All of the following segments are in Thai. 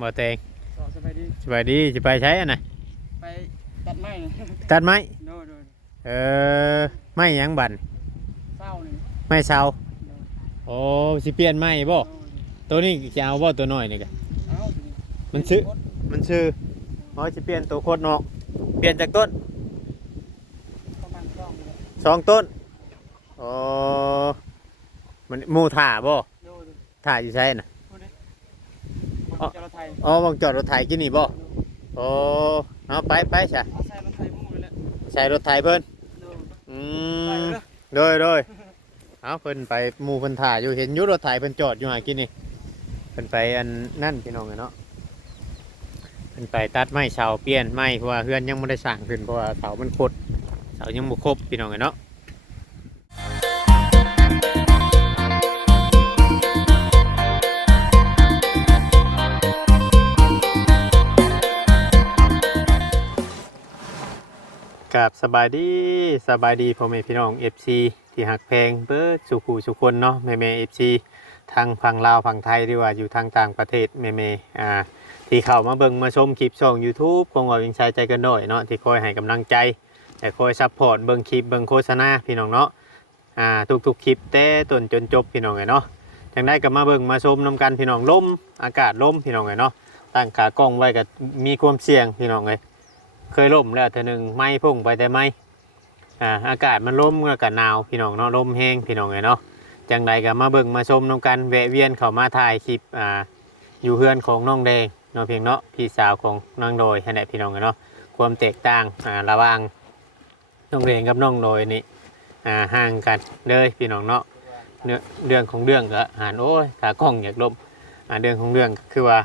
บ่แตงสบายดีสบายดีจะไปใช้อันไหนไปตัดไม้ตัดไม้โดยไม้หยังบั่นเศร้านี่ไม้เสาโอ้สิเปลี่ยนไม้บ่ตัวนี้จะเอาบ่ตัวน้อยนี่กะมันซื้ออ๋อสิเปลี่ยนตัวโคตรเนาะเปลี่ยนจากต้นประมาณ2ต้นอ๋อมันหมู่ถ่าบ่ถ่าอยู่ใช้น่ะอ๋อวงจอดรถไถกินนี่บ่โอ้เอาไปใช่ใส่รถไถมู่เลยใช่รถไถเพิ่นโดยเอาเพิ่นไปหมู่เพิ่นถ่าอยู่เห็นอยู่รถไถเพิ่นจอดอยู่หากินนี่เพิ่นไปอันนั่นพี่น้องเนาะเพิ่นไปตัดไม้เสาเปลี่ยนไม้เพราะว่าเฮือนยังบ่ได้สร้างขึ้นเพราะว่าเสามันคดเสายังบ่ครบพี่น้องเนาะกับสบายดีพ่อแม่พี่น้อง FC ที่หักแพงเบิดสุขูสุคนเนาะแม่ FC ทางฝั่งลาวฝั่งไทยหรือว่าอยู่ทางต่างประเทศแม่ที่เข้ามาเบิ่งมาชมคลิปช่อง YouTube ของว่าวิ่งชายใจกันด้อยเนาะที่คอยให้กำลังใจแต่คอยซัพพอร์ตเบิ่งคลิปเบิ่งโฆษณาพี่น้องเนาะทุกคลิปแต่ต้นจนจบพี่น้องเนาะจังได้ก็มาเบิ่งมาชมนํกันพี่น้องลมอากาศลมพี่น้องเนาะตั้งขากล้องไว้ก็มีความเสี่ยงพี่น้องเคยล่มแล้วเธอหนึ่งไม่พุ่งไปแต่ไม่อากาศมันล่มอากาศหนาวพี่น้องเนาะล่มแห้งพี่น้องเนาะจังใดก็มาเบิ่งมาชมน้องกันแวะเวียนเข้ามาถ่ายคลิปอยู่เฮือนของน้องแดงเนาะเพียงเนาะพี่สาวของน้องโดยให้ได้พี่น้องเนาะความแตกต่างระหว่างน้องแดงกับน้องโดยนี่ห่างกันเลยพี่น้องเนาะเรื่องของเรื่องก็โอ้ยขากล้องอยากล้มเรื่องของเรื่องคือว่า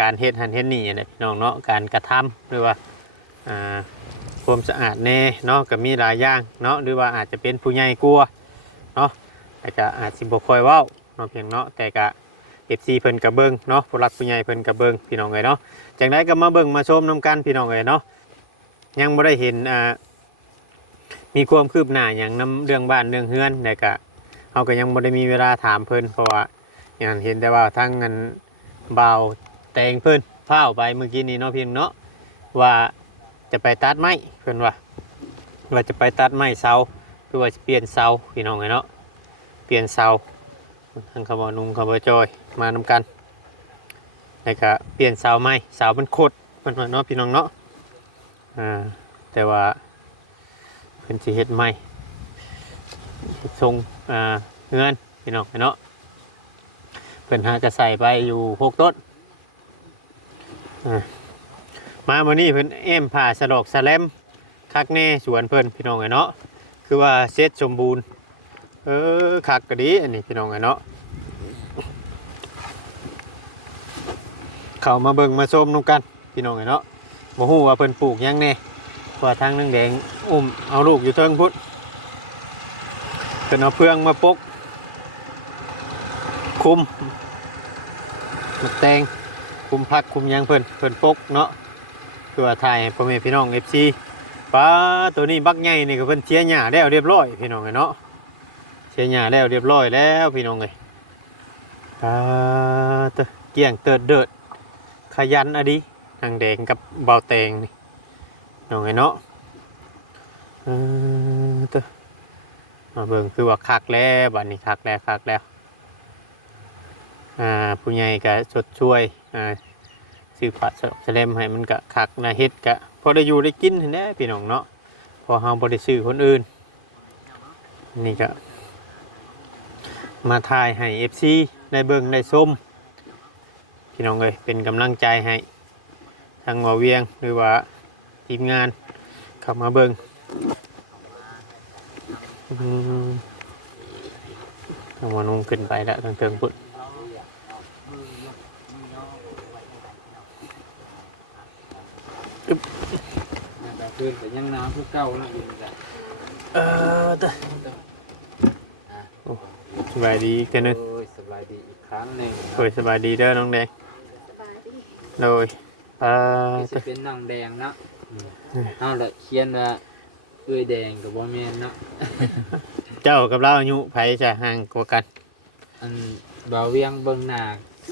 การเฮ็ดหันเฮ็ดนี่นะพี่น้องเนาะการกระทำหรือว่าความสะอาดแน่เนาะก็มีหลายอย่างเนาะหรือว่าอาจจะเป็นผู้ใหญ่กลัวเนาะแต่ก็อาจสิบ่ค่อยเว้าเนาะเพียงเนาะแต่ก็FC เพิ่นก็เบิ่งเนาะผู้หลักผู้ใหญ่เพิ่นก็เบิ่งพี่น้องเนาะจังได๋ก็มาเบิ่งมาชมนํกันพี่น้องเนาะยังบ่ได้เห็นมีความคืบหน้าหยังนำเรื่องบ้านเรื่องเฮือนแต่ก็เฮาก็ยังบ่ได้มีเวลาถามเพิ่นเพราะว่าอย่างเห็นแต่ว่าทั้งเงินบ่าวแตงเพิ่นพาไปเมื่อกี้นี้เนาะเพียงเนาะว่าจะไปตัดไม้เพื่อนว่าจะไปตัดไม้เสาคือว่าจะเปลี่ยนเสาพี่น้องเนาะเปลี่ยนเสาทางขบนุ่งขบจอยมานำกันแล้วก็เปลี่ยนเสาไม้เสามันโคตรมันเนาะพี่น้องเนาะแต่ว่าเพิ่นสิเฮ็ดไม้ทรงเงินพี่น้องเนาะเพิ่นหาจะใส่ไปอยู่6ต้นมาวันนี้เพิ่นผ่าสะดอกสะแลมคักแน่สวนเพิ่นพี่น้องเนาะคือว่าเสร็จสมบูรณ์คักก็ดีอันนี้พี่น้องเนาะเข้ามาเบิ่งมาชมนำกันพี่น้องเนาะบ่ฮู้ว่าเพิ่นปลูกหยังแน่เพราะทางนึงแดงเอาลูกอยู่เทิงพุ่นเพิ่นเอาเฟืองมาปกคุมมะแตงคุมผักคุมหยังเพิ่นปกเนาะคือว่าถ่ายพ่อแม่พี่น้อง FC ป้าตัวนี้บักใหญ่นี่ก็เพิ่นเชียร์หญ้าแล้วเรียบร้อยพี่น้องเนาะเชียร์หญ้าแล้วเรียบร้อยแล้วพี่น้องเกี่ยงเดิดขยันอะดินางแดงกับเบาแตงนี่น้องเนาะมาเบิ่งคือว่าคักแล้วบัดนี้คักแล้วผู้ใหญ่ก็ชดช่วยซื้อผัดสเลมให้มันก็คักนะเฮ็ดก็พอได้อยู่ได้กินแน่พี่น้องเนาะพอเฮาบ่ได้ซื้อคนอื่นนี่ก็มาถ่ายให้ FC ได้เบิ่งได้ชมพี่น้องเป็นกำลังใจให้ทางว่าเวียงหรือว่าทีมงานเข้ามาเบิ่งทางว่านุ่งขึ้นไปแล้วทางเทิงพุ่นคืนแต่ยังน้ำคือเก่าแล้วอีกสบายดีกันนึงสบายดีอีกครั้งหนึ่งสบายดีเด้อน้องแดงโดยจะเป็นน้องแดงเนาะเอาละเขียนว่าแดงกับบ่แม่นเนาะเจ้ากับเราอายุไผจะห่างกว่ากันอันบ่าวเวียงเบิ่งหน้า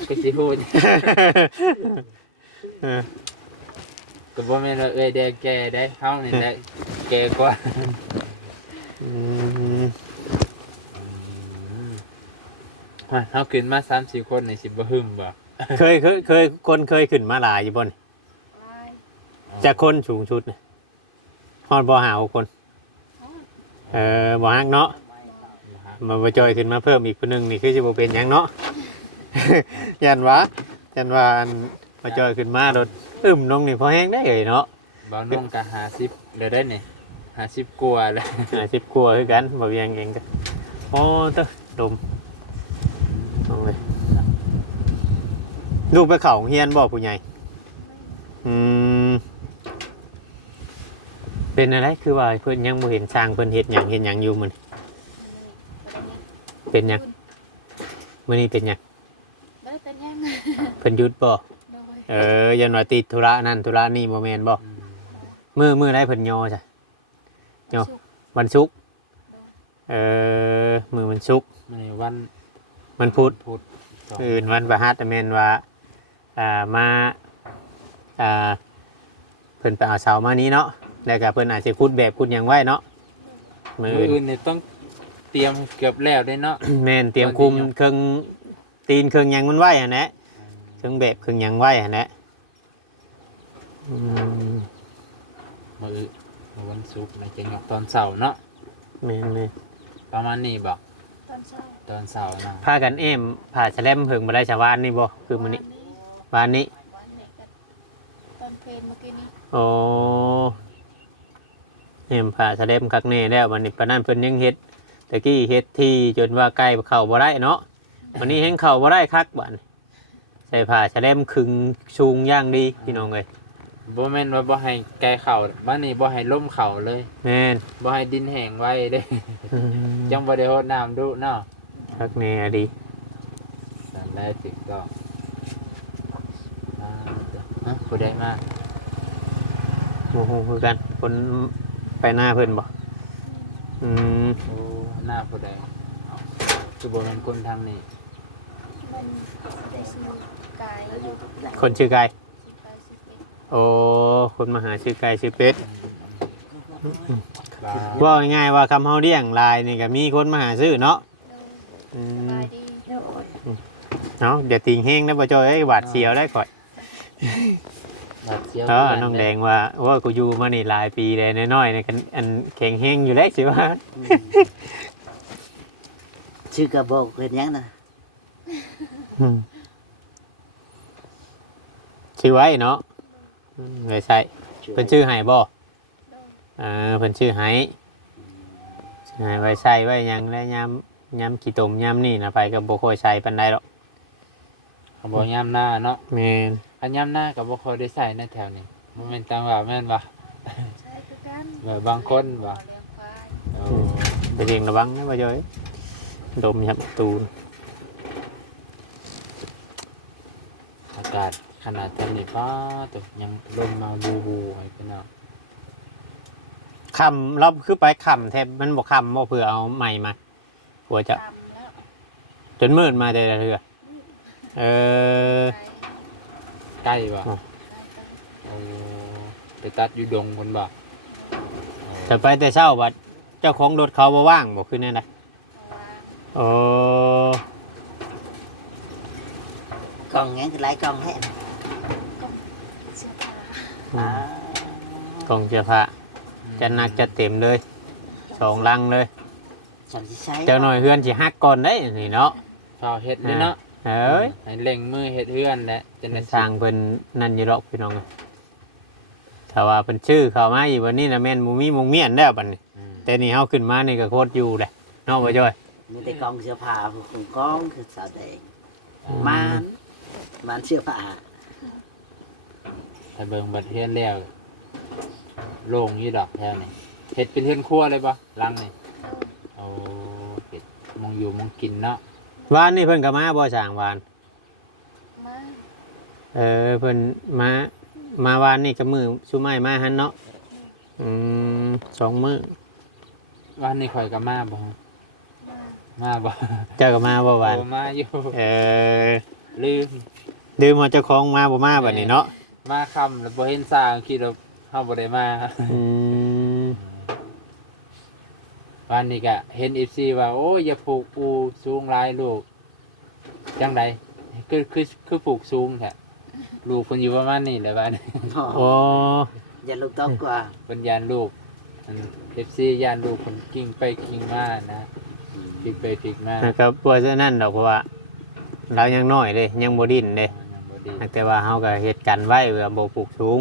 ก็สิพูด เออ ก็บ่แม่นว่าเอ้ยแดงแก่ได้เฮานี่แหละแก่กว่า อืม ว่าเฮาขึ้นมา3-4คนนี่สิบ่หึมบ่ เคยคนเคยขึ้นมาหลายอยู่บ่นจากคนสูงชุดน่ะฮอดบ่หาคนบ่ฮักเนาะมาบ่จอยขึ้นมาเพิ่มอีกคนนึงนี่คือสิบ่เป็นหยังเนาะ ยันว่าอันมาจอยขึ้นมาโดดลงนี่พอแห้งได้เลยเนาะ บ่น้องก็50แล้วได้นี่50กว่าแล้ว 50กว่าคือกันบ่เวียงเองก็โอ้เต้อดมเอาเลยลูกไปเข้าโรงเรียนบ่ผู้ใหญ่อืมเป็นอะไรคือว่าเพิ่นยังบ่เห็นสร้างเพิ่นเฮ็ดหยังอยู่มื้อนี้เป็นหยังมื้อนี้เป็นหยัง ได้เป็นยัง เพิ่นหยุดบ่ โดย ยันว่าติดธุระนั่นธุระนี่บ่แม่นบ่มื้อใดเพิ่นย่อจ้ะ เนาะ สุข วันศุกร์มื้อวันศุกร์ มื้อนี้วัน วันพุธ พุธ อื่นวันพฤหัสแม่นว่ามาเพิ่นไปเอาเสามานี้เนาะแล้วก็เพิ่นอาจสิขุดแบบขุดหยังไว้เนาะมื้อ มื้อ อื่ อื่ น นนี่ต้องเตรียมเกือบแล้วได้เนาะ แม่นเตรียมคุมเครื่องตีนเครื่องหยังมันไว้หั่นแหละเครื่องแบบเครื่องหยังไว้หั่นแหละอืม มื้อวันศุกร์น่าจะเนาะตอนเช้าเนาะ แม่น ประมาณนี้บ่ ตอนเช้า ตอนเช้าเนาะ พากันเอ็มผ่าแฉลมเพิ่งมาได้ชาวบ้านนี่บ่คือมื้อนี้บ้านนี้ วันนี้ก็ตอนเพลนเมื่อกี้นี้ โอ้เอ็มผ่าแฉลมคักแน่แล้ววันนี้ปานนั้นเพิ่นยังเฮ็ดตะกี้เฮ็ดที่จนว่าใกล้เข้าบ่ได้เนาะวันนี้แฮงเข้าบ่ได้คักบัดนี้ใส่ผ้าแฉลมขึงสูงอย่างดีพี่น้องเอ้ย บ่แม่นว่าบ่ให้ไก่เข้าบ้านนี้บ่ให้ล่มเข้าเลย แม่น บ่ให้ดินแห้งไว้เด้ จังบ่ได้รดน้ำดุเนาะ คักแน่ดี นั่นแหละถึงก็ผู้ใดมา โอ้โหคือกันคนไปหน้าเพิ่นบ่อืม โอ้หน้าผู้ใดเอาคือบ่แม่นคนทางนี้ มันได้ซื้อกายอยู่กับ คนชื่อกาย ซื้อกายซื้อเป็น โอ้คนมาหาชื่อกายชื่อเป็ด ว่า ว่าง่ายๆว่าคำเฮาเลี้ยงลายนี่ก็มีคนมาหาซื้อเนาะ โดย อื ส ม บายดีโดย เนาะเดี๋ยวติงแห้งนะบ่จอยไอ้หวาดเสียวได้ก่อย บาดเจ็บ น้องแดงว่ากูอยู่มานี่หลายปีเลยน้อยๆนี่กันอันแข็งแห้งอยู่แล้วสิว่า ชื่อกระบอกเป็นหยังนะ ชื่อไว้เนาะเลยใส่เพิ่นชื่อให้บ่ โดย เพิ่นชื่อให้ชื่อให้ไว้ใส่ไว้หยังแล้วยามขี้ตมยามนี่นะไปก็บ่ค่อยใส่ปานใดหรอก เขาบอกยามหน้าเนาะ แม่น อันยามหน้าก็บ่ค่อยได้ใส่ในแถวนี้บ่แม่นตามว่าแม่นบ่ ใช่คือกัน แบบบางคนบ่ เลี้ยงควาย โอ้ ไปเรียงระวังนะบ่จอยดมยับตูน อากาศขนาดเท่านี้ป้าตกยังลมมาบูให้พี่น้อง คำเราคือไปคำแทบมันบ่คำบ่เพื่อเอาใหม่มาผัวจะ ตามแล้ว จนมืดมาแต่ละเทื่อเออ ไป ใกล้บ่ อ๋อ โอ้ไปตัดอยู่ดงคนบ่ แต่ไปแต่เช้าบัดเจ้าของรถเขาบ่ว่างบ่คือแน่ใด เพราะว่า โอ้ กล่องหยังคือหลายกล่องแท้ ก็เสื้อผ้า อ่าก ล่องเสื้อผ้าจะหนักจะเต็มเลย2ลังเลย ฉันสิใช้ เจ้าหน่อยเฮือนสิฮักก่อนได้นี่เนาะ ชาวเฮ็ดเลยเนาะ เอ้ย ให้เล่งมือเฮ็ดเฮือนแหละจะได้ สร้างเพิ่นนั่นอยู่ดอกพี่น้องถ้าว่าเพิ่นชื่อเข้ามาอยู่วันนี้น่ะแม่นบ่มีมงเมียนแล้วบัดนี้ อืม แต่นี่เฮาขึ้นมานี่ก็โคตรอยู่แหละเนาะบ่จ้อย มีแต่กล่องเสื้อผ้าของกล่องคือสาวแดงมันมันเสื้อผ้า ถ้าเบิ่งบัดเฮือนแล้วโล่งอยู่ดอกแถวนี้เฮ็ดเป็นเฮือนครัวเลยบ่หลังนี่ โดย เอาเฮ็ดมองอยู่มองกินเนาะ วานนี่เพิ่นก็มาบ่ช่างวาน มา เพิ่นมาวานนี่ก็มือชุไม้มาหันเนาะอืม2มื้อ วันนี้ข่อยก็มาบ่ มา มาบ่ เจ้าก็มาบ่วาน โอ้มาอยู่ เออ ลืม ดื่มมาเจ้าของมาบ่มาบัดนี้เนาะ มาค่ำแล้วบ่เห็นสร้างคิดว่าเฮาบ่ได้มา อืม วันนี้ก็เห็น FC ว่าโอ้ยอย่าปลูกปูสูงหลายลูกจังไดคือปลูกสูงแท้ลูกเพิ่นอยู่ประมาณนี้แหละบัดนี้ โอ้ อย่าลูกต้องกว่า เพิ่นย่านลูกอัน FC ย่านลูกเพิ่นกิ้งไปกิ้งมานะพลิกไปพลิกมา นะครับบ่ฉะนั้นดอกเพราะว่าเรายังน้อยเด้ยังบ่ดิ้นเด้ ยังบ่ดี แต่ว่าเฮาก็เฮ็ดกันไว้เพื่อบ่ปลูกสูง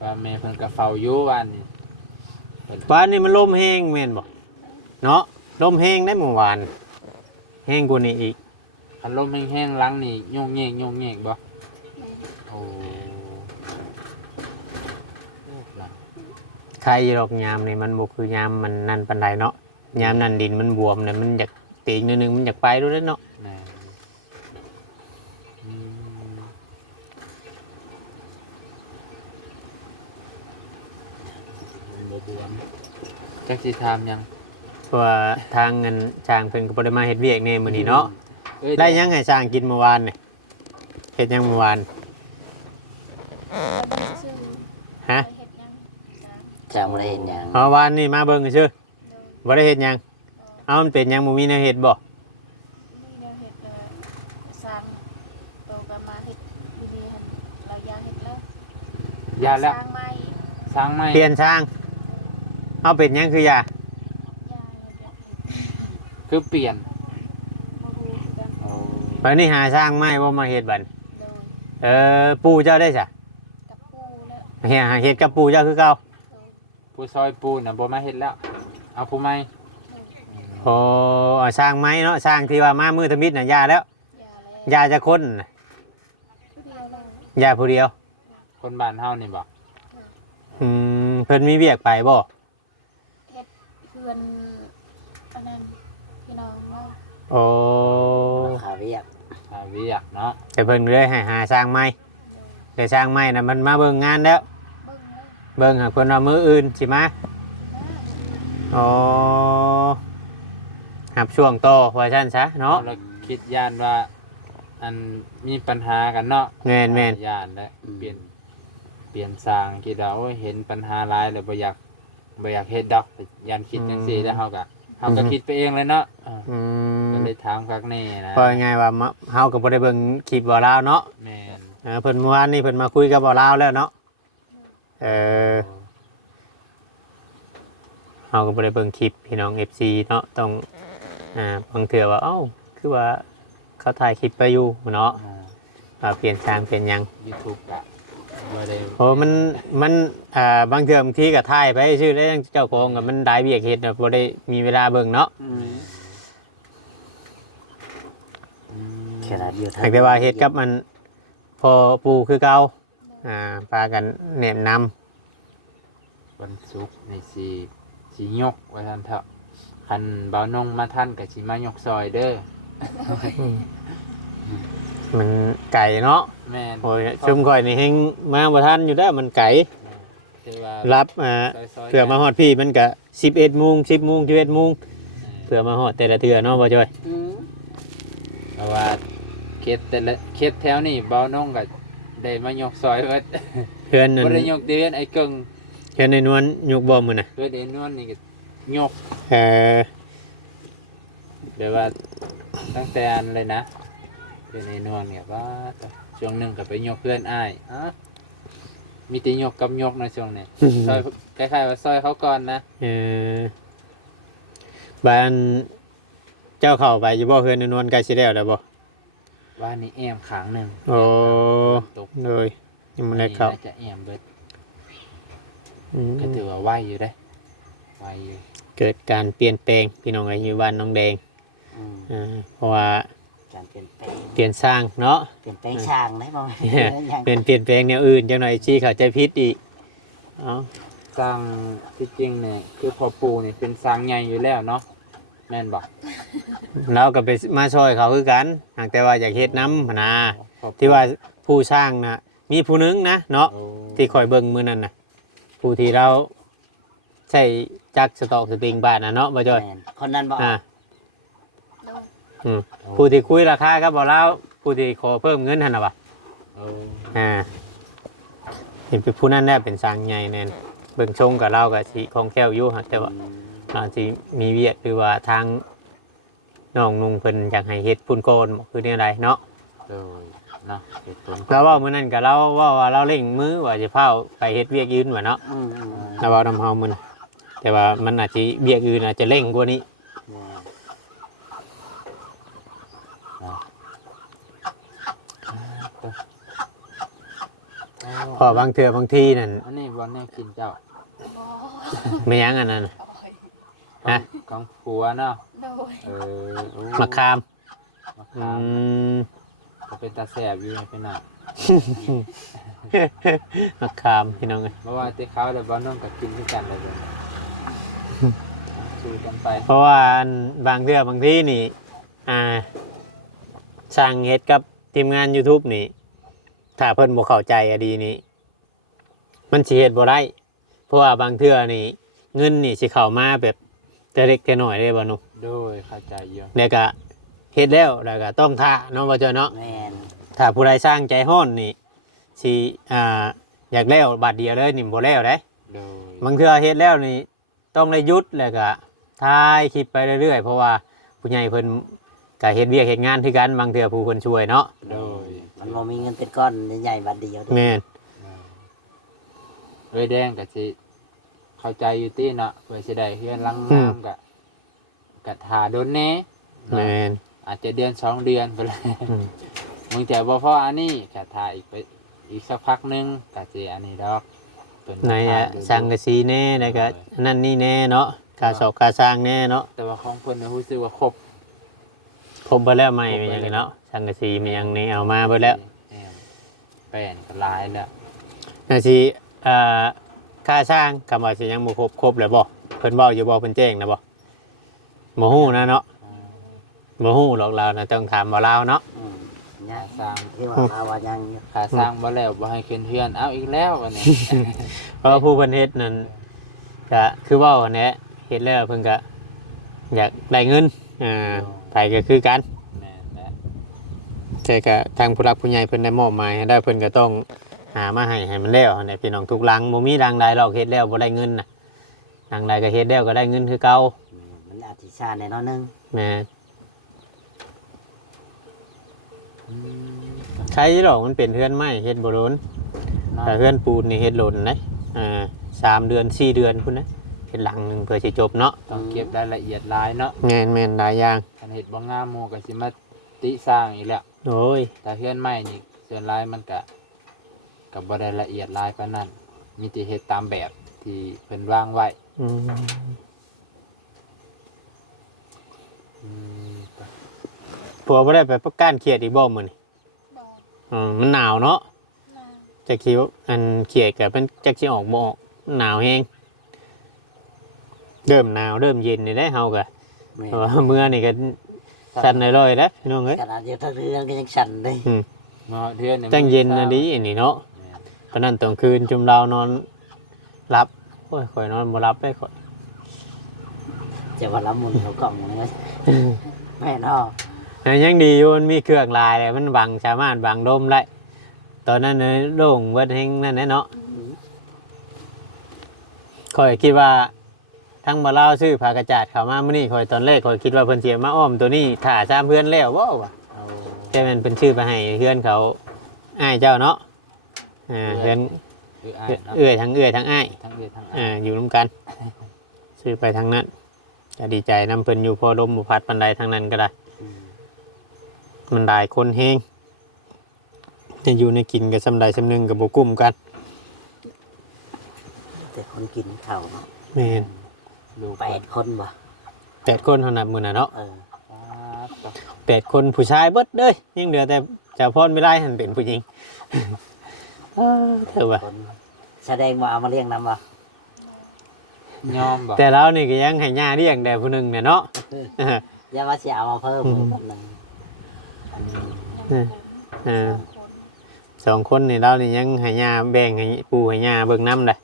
ว่าแม่เพิ่นก็เฝ้าอยู่วันนี้ วานนี้มันลมแห้งแม่นบ่เนาะลมแห้งได้เมื่อวานแห้งกว่านี้อีก คันลมแห้งๆหลังนี่โยงแยกบ่ แม่น โอ้โอ้ล่ะ ใครดอกยามนี่มันบ่คือยามมันนั่นปานใดเนาะยามนั้นดินมันบวมเนี่ยมันอยากตีกนิดนึงมันอยากไปรู้แล้วเนาะ แม่อืมบ่บวมจักสิถามหยัง เพราะว่าทางเงินช่างเพิ่นก็บ่ได้มาเฮ็ดเวียกแน่มื้อนี้เนาะ เอ้ย ได้หยังให้ช่างกินเมื่อวานนี่เฮ็ดหยังเมื่อวาน แล้วชื่อ ฮะ ไปเฮ็ดหยังจ้า จะบ่ได้เห็นหยัง เมื่อวานนี่มาเบิ่งซื่อ โดย บ่ได้เฮ็ดหยังเอามันเป็นหยังบ่มีแนวเฮ็ดบ่ มีแนวเฮ็ดสร้างโตก็มาเฮ็ดดีๆหั่นเราอยากเฮ็ดแล้ว ยาแล้ว สร้างใหม่ สร้างใหม่ เปลี่ยนช่างเอาเป็นหยังคือยา ยาเราอยากเฮ็ด คือเปลี่ยน บ่รู้คือกัน โอ้ บัดนี้หาช่างใหม่บ่มาเฮ็ดบัด โดย ปู่เจ้าได้ซะ กับปูแล้ว เฮ็ดกับปู่เจ้าคือเก่า โดย ผู้ซอยปูน่ะบ่มาเฮ็ดแล้ว เอาผู้ใหม่ โอ้เอาสร้างไม้เนาะสร้างที่ว่ามามือทมิดน่ะยาแล้ว ยาแล้ว ยาจะคนน่ะ ผู้เดียวแล้ว ยาผู้เดียว คนบ้านเฮานี่บ่ เพิ่นมีเวียกไปบ่ เฮ็ดเพื่อนอันนั้นพี่น้องเนาะ โอ้ ขาเวียก ถ้าเวียกเนาะ แต่เพิ่นเลยให้หาสร้างไม้ โดย แต่สร้างไม้น่ะมันมาเบิ่งงานแล้ว เบิ่งแล้วเบิ่งหาเพิ่นว่ามื้ออื่นสิมา นะ อ๋อหับช่วงต่อว่าซั่นซะเนาะ เราคิดย่านว่า อันมีปัญหากันเนาะ แม่น ย่านแล้วเปลี่ยนสร้างคิดว่าโอ้ยเห็นปัญหาหลายเลยบ่อยากเฮ็ดดอกย่านคิดจังซี่แล้วเฮาก็คิดไปเองเลยเนาะ อืม ก็เลยถามคักแน่นะ พอไงว่าเฮาก็บ่ได้เบิ่งคลิปบ่ลาวเนาะ แม่น เพิ่นเมื่อวานนี้เพิ่นมาคุยกับบ่ลาวแล้วเนาะเฮาก็บ่ได้เบิ่งคลิปพี่น้อง FC เนาะต้องบางเทื่อว่าเอ้าคือว่าเขาถ่ายคลิปไปอยู่เนาะว่าเปลี่ยนทางเปลี่ยนหยัง YouTube ก็บ่ได้ โอ้มันบางเทื่อบางทีก็ถ่ายไปชื่อแล้วเจ้าของก็มันได้เวียกเฮ็ดน่ะบ่ได้มีเวลาเบิ่งเนาะ ขนาดอยู่ แต่ว่าเฮ็ดกับมันพอปูคือเก่าพากันแนะนำ วันศุกร์ในสิยกว่าซั่นเถอะคันบ่าวนงมาท่านก็สิมายกซอยเด้อ มันไก่เนาะ แม่น โอ้ยชุมข่อยนี่เฮงมาบ่ทันอยู่แล้วมันไก่ คือว่า รับซอยๆ เผื่อมาฮอดพี่มันก็11:00 น 10:00 น 11:00 นเผื่อมาฮอดแต่ละเทื่อเนาะบ่จ้อย เพราะว่าเขตแต่ละเขตแถวนี้บ่าวนงก็ได้มายกซอยเอิด เพื่อนนั่น บ่ได้ยกเดือนไอ้เกิง เพื่อนในนวลยกบ่มื้อน่ะ เพื่อนไอ้นวลนี่ก็ยก เอ่อ เดี๋ยวว่าตั้งแต่อันเลยนะเพื่อนไอ้นวลเนี่ยว่าช่วงหนึงก็ไปยกเพื่อนอ้ายมีแต่ยกกับยกในช่วงนี้ ซอยคล้ายๆว่าซอยเขาก่อนนะ บ้านเจ้าเข้าไปอยู่บ่เพื่อนในนวลใกล้สิแล้วบ่ ว่านี่แอมขางหนึง โอ้ ตก เลยยังบ่ได้เข้า น่จะแอมเบิด อืม ก็ถือว่าไหวอยู่ได้ไหวอยู่ เกิดการเปลี่ยนแปลงพี่น้องอยู่บ้านน้องแดงเพราะว่า การเปลี่ยนแปลง เปลี่ยนสร้างเนาะ เปลี่ยนแปลงช่างได้บ่ เป็นเปลี่ยนแปลงแนวอื่นจังหน่อยชี้เข้าใจผิดอีกเอ้า สร้างที่จริงเนี่ยคือพอปูเนี่ยเป็นสร้างใหญ่อยู่แล้วเนาะแม่นบอก เราก็ไปมาช่วยเขาคือกันหากแต่ว่าอยากเฮ็ดน้ำหั้นนะ พอปู ที่ว่าผู้สร้างนะมีผู้หนึงนะเนาะ โอ้ ที่คอยเบิ่งมื้อนั้นน่ะผู้ที่เราใช้จักรสตอกสปริงบ้านน่ะเนาะบ่จ้อย แม่นคนนั้นบ่ โดย ผู้ที่คุยราคากับบ่เรา ผู้ที่ขอเพิ่มเงินหั่นน่ะบ่ โอ้ เห็นเป็นผู้นั้นได้เป็นสร้างใหญ่แน่นเบิ่งชงกับเราก็สิคล่องแคล่วอยู่ฮะแต่ว่าเราสิมีเวียกหรือว่าทางน้องนุ่งเพิ่นอยากให้เฮ็ดพุ่นโกนบ่คือแนวใดเนาะ โดยเนาะเหตุผล แล้วเว้ามื้อนั้นก็เราเว้าว่าเราเร่งมือว่าสิพาไปเฮ็ดเวียกอื่นว่าเนาะ อืม เราเว้านำเฮามื้อน่ะแต่ว่ามันอาจสิเวียกอื่นอาจจะเร่งกว่านี้ เพอบางเทื่อบางทีนั่น อันนี้บ่แน่กินเจ้า บ่ ไม่ยั้งอันนั้นน่ะ ฮะ ของผัวเนาะ โดย โอ้ มะขาม มะ อื ขาม ม ก็เป็นตาแสบอยู่ไปหน่อย มะขามพี่น้องเอ้ย เพราะว่าที่เขาแต่บ้านน้องก็กินด้วยกันเลยเลยสู้กันไป เพราะว่าอันบางเทื่อบางทีนี่สร้างเฮ็ดกับทีมงาน YouTube นี่ถ้าเพิ่นบ่เข้าใจอะดีนี่มันสิเฮ็ดบ่ได้เพราะว่าบางเทื่อนี่เงินนี่สิเข้ามาแบบแต่เล็กแต่น้อยได้บ่หนู โดยเข้าใจเยอะ แล้วก็เฮ็ดแล้วก็ต้องท่าเนาะบ่เจ้าเนาะ แม่น ถ้าผู้ใดสร้างใจฮ้อนนี่สิอยากแล้วบัดเดียวเลยนี่บ่แล้วเด้ โดย บางเทื่อเฮ็ดแล้วนี่ต้องได้หยุดแล้วก็ถ่ายคลิปไปเรื่อยๆเพราะว่าผู้ใหญ่เพิ่นก็เฮ็ดเวียกเฮ็ดงานคือกันบางเทื่อผู้เพิ่นช่วยเนาะ โดย มันบ่มีเงินเป็นก้อนใหญ่ๆบัดเดียว แม่น เอ้ยแดงก็สิเข้าใจอยู่ตีเนาะเพื่อสิได้เฮือนลังน้ำกะทาโดนแน่ แม่น อาจจะเดือน2 เดือนไปเลย อืม มึงแต่บ่พออันนี้กะทาอีกสักพักหนึงกะสิอันนี้ดอกเพิ่น ใน ทาดู สังกะสีแน่แล้วก็นั่นนี่แน่เนาะกาสอบกาสร้างแน่เนาะ แต่ว่าของเพิ่นน่ะรู้สึกว่าครบ ครบไปแล้วใหม่เป็นหยังไงเนาะสังกะสีมันยังนี่เอามาเบิดแล้ว แป้นก็หลายแล้ว น่าสิค่าสร้างคำว่าสิยังบ่ครบแล้วบ่เพิ่นเว้าอยู่บ่เพิ่นแจ้งนะบ่บ่ฮู้นะเนาะบ่ฮู้หรอกเรานะต้องถามบ่ลาวเนาะ ยั ค่าง สร้าง ที่ว่าเราว่ายังอยู่ ค่าสร้างบ่แล้วบ่ให้ขึ้นเฮือนเอาอีกแล้ววันนี้ เพราะว่าผู้เพิ่นเฮ็ดนั่นก็คือเว้าอันเนี้ยเฮ็ดแล้วเพิ่นก็อยากได้เงินไผก็คือกัน แม่นแหละ แต่ก็ทางผู้รักผู้ใหญ่เพิ่นได้มอบหมายให้ได้เพิ่นก็ต้องหามาให้มันแล้วอันนี้พี่น้องทุกหลังบ่มีหลังใดหรอกเฮ็ดแล้วบ่ได้เงินน่ะหลังใดก็เฮ็ดแล้วก็ได้เงินคือเก่า มันอาทิชาแน่นอนนึง แม่ อืม ใครหรอกมันเป็นเฮือนไม้เฮ็ดบ่โดน เนาะ แต่เฮือนปูนนี่เฮ็ดโดนนะ3 เดือน 4 เดือนพุ่นนะเฮ็ดหลังหนึงเพื่อสิจบเนาะ ต้องเก็บรายละเอียดหลายเนาะ แม่นหลายอย่าง คันเฮ็ดบ่งามหมู่ก็สิมาติสร้างอีกแล้ว โอ้ย แต่เฮือนใหม่นี่ส่วนหลายมันก็บ่ได้ละเอียดหลายปานนั้นมีแต่เฮ็ดตามแบบที่เพิ่นวางไว้ อืม อืม ผัวบ่ได้ไปประกันเครียดอีกบ่มื้อนี้ บ่ มันหนาวเนาะ นา จะคิดว่าอันเครียดก็เป็นจักสิออกบ่ออกหนาวแฮงเริ่มหนาวเริ่มเย็นนี่ได้เฮาก็ แม่ เพราะว่าเมื่อนี่ก็สั่นลอยๆแล้วพี่น้องเอ้ย ขนาดอยู่ทั้งเรือนก็ยังสั่นเลย เนาะเทื่อนี่ จังเย็นน่ะดีอันนี้เนาะ แม่น เพราะนั้นตอนคืนจุมเรานอนรับโอ้ยข่อยนอนบ่รับได้ข่อย จะว่าละมุนเขากล่องเลยแม่นอ แต่ยังดีอยู่มันมีเครื่องลายเลยมันบังสามารถบังลมได้ตอนนั้นเนยโล่งเวิดเฮงนั่นแหละเนาะข่อยคิดว่าทั้งมาเล่าซื้อผ้ากระจาดเข้ามามื้อนี้ข่อยตอนแรกข่อยคิดว่าเพิ่นสิเอามาอ้อมตัวนี้ถ่าซ้ำเพื่อนแล้วบ่วะ เอา แต่มันเป็นชื่อไปให้เพื่อนเขาอ้ายเจ้าเนาะเพื่อน คืออ้ายเนาะ เอื้อยทั้งอ้าย ทั้งเอื้อยทั้งอ้าย อยู่ร่วมกัน ซื้อไปทางนั้นจะดีใจนำเพิ่นอยู่พอลมบ่พัดปานใดทางนั้นก็ได้ มันได้คนแฮงจะอยู่ในกินกับสำใดสำหนึงกับบ่กุ้มกัน แต่คนกินข้าวเนาะ แม่น ลูก 8 คนบ่ 8 คนเท่านั้นมื้อน่ะเนาะ ครับ 8 คนผู้ชายเบิดเด้ยยังเหลือแต่เจ้าพรไม่ได้หันเป็นผู้หญิง เถอะว่ะ คนแสดงว่าเอามาเลี้ยงนำบ่ ยอมบ่ แต่เรานี่ก็ยังให้ย่าเลี้ยงแต่ผู้หนึงเนี่ยเนาะ อย่าว่าสิเอามาเพิ่มอีกคนหนึง สองคนนี่เรานี่ยังให้ย่าแบ่งให้ปู่ให้ย่าเบิ่งนำได้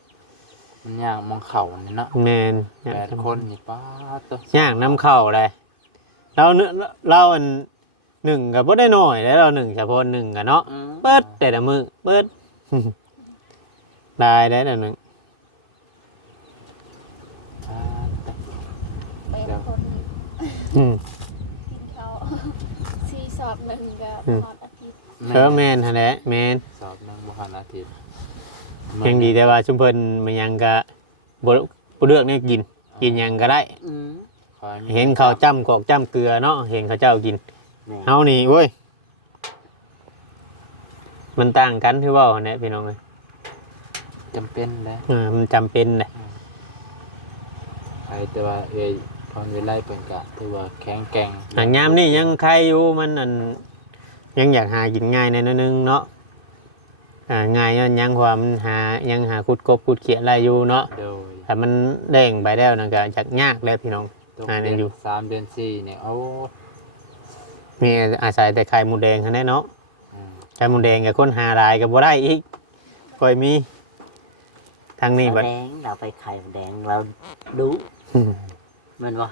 มันยากมองเข่านี่เนาะ แม่น 8 คนนี่ป้าดตัว ย่างน้ำเข้าได้เราเนื้อเราอัน หนึ่งก็บ่ได้น้อยแล้วเราหนึ่งเฉพาะหนึ่งกันเนาะเปิดแต่ละมือเปิด ได้แล้วหนึ่ง อ่า เป็นคน อืม กินเขาซีสอบหนึ่งกับนอนอาทิตย์ เออแมนฮะแหละแมน สอบหนึงบ่ทันอาทิตย์ ยังดีแต่ว่าชุมเพิ่นมันยังก็บ่เลือกนี่กินหยังก็ได้ ขอมี เห็นเขาจ้ำกอกจ้ำเกลือเนาะเห็นเขาเจ้ากินเฮานี่โว้ยมันต่างกันที่ว่าเนี่ยพี่น้องเอ้ย จำเป็นนะ มันจำเป็นแหละ ใครแต่ว่าเอ้ยพรเวไลเพิ่นก็ถือว่าแข็งแกร่ง หางยามนี่ยังใครอยู่มันอันยังอยากหากินง่ายในนั้นนึงเนาะง่ายย้อนยังความมันยังหาคุดกบคุดเขียดอะไรอยู่เนาะ โดย แต่มันแดงไปแล้วนั่นก็จักยากแล้วพี่น้อง ต้อง อ่า เดือน อยู่ 3 เดือน 4เนี่ยโอ้ มีอาศัยแต่ไข่หมูแดงแค่นั้นเนาะ อืม ไข่หมูแดงกับคนหารายกับบ่ได้อีกค่อยมีทางนี้ นี่ บัด แดงเราไปไข่แดงเราดูมันวะ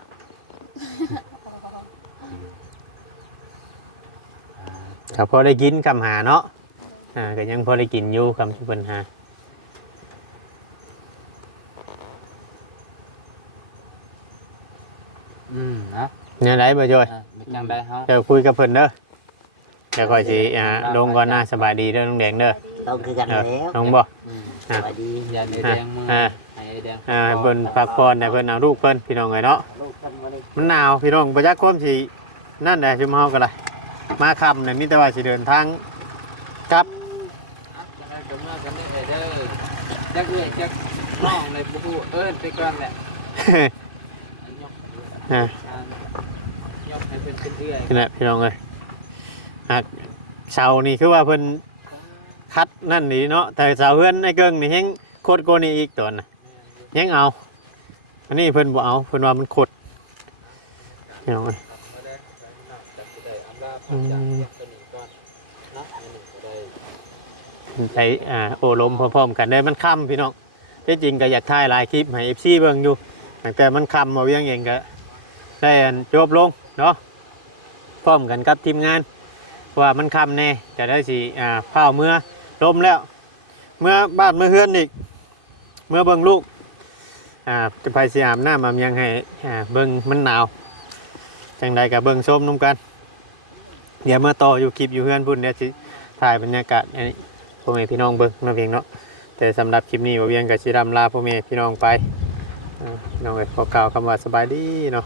ก็พอได้กินคำหาเนาะก็ยังพอได้กินอยู่คำที่ปัญหา นะ เนี่ยไรบ่จ้อย มีจังได้เฮา เดี๋ยวคุยกับเพิ่นเด้อเดี๋ยวค่อยสิลงก่อนนะสบายดีเด้อน้องแดงเด้อ ต้องคือกัน เออ แล้ว น้องบ่ สวัสดี ยาเนแดงมือให้ไอ้แดง เพิ่นพักผ่อนให้เพิ่นเอาลูกเพิ่นพี่น้องเอ้ยเนาะ ลูกคนวันนี้ มันหนาวพี่น้องบ่จักความสินั่นแหละชุมเฮาก็ได้มาค่ำเนี่ยมีแต่ว่าสิเดินทางกลับ จะได้กับเมื่อกันได้เด้อจักเอ้ยจักน้องเลยบ่ฮู้เอิ้นไปก่อนแหละยก อ่า ยกให้เป็นเอื้อย นี่แหละพี่น้องเอ้ยเสานี่คือว่าเพิ่นคัดนั่นนี่เนาะแต่เสาเฮือนไอ้เกิงนี่แฮงโคตรโกว่านี่อีกตัวน่ะยังเอาอันนี้เพิ่นบ่เอาเพิ่นว่ามันขดพี่น้องเอ้ยใช้โอลมพร้อมๆกันได้มันค่ำพี่น้องที่จริงก็อยากถ่ายหลายคลิปให้ FC เบิ่งอยู่แต่มันค่ำมาเวียงเองก็ได้จบลงเนาะพร้อมกันกับทีมงานว่ามันค่ำแน่จะได้สิเผาเมื่อลมแล้วเมื่อบ้านเมื่อเฮือนอีกเมื่อเบิ่งลูกจะไปสิอาบน้ำอาบยังให้เบิ่งมันหนาวจังใดก็เบิ่งชมนุ่มกันเดี๋ยวเมื่อต่ออยู่คลิปอยู่เฮือนพุ่นเดี๋ยวสิถ่ายบรรยากาศอันนี้พ่อแม่พี่น้องเบิ่งมาเพียงเนาะแต่สำหรับคลิปนี้บ่เวียงกับสิรำลาพ่อแม่พี่น้องไปพี่น้องเอ้ยขอกล่าวคำว่าสบายดีเนาะ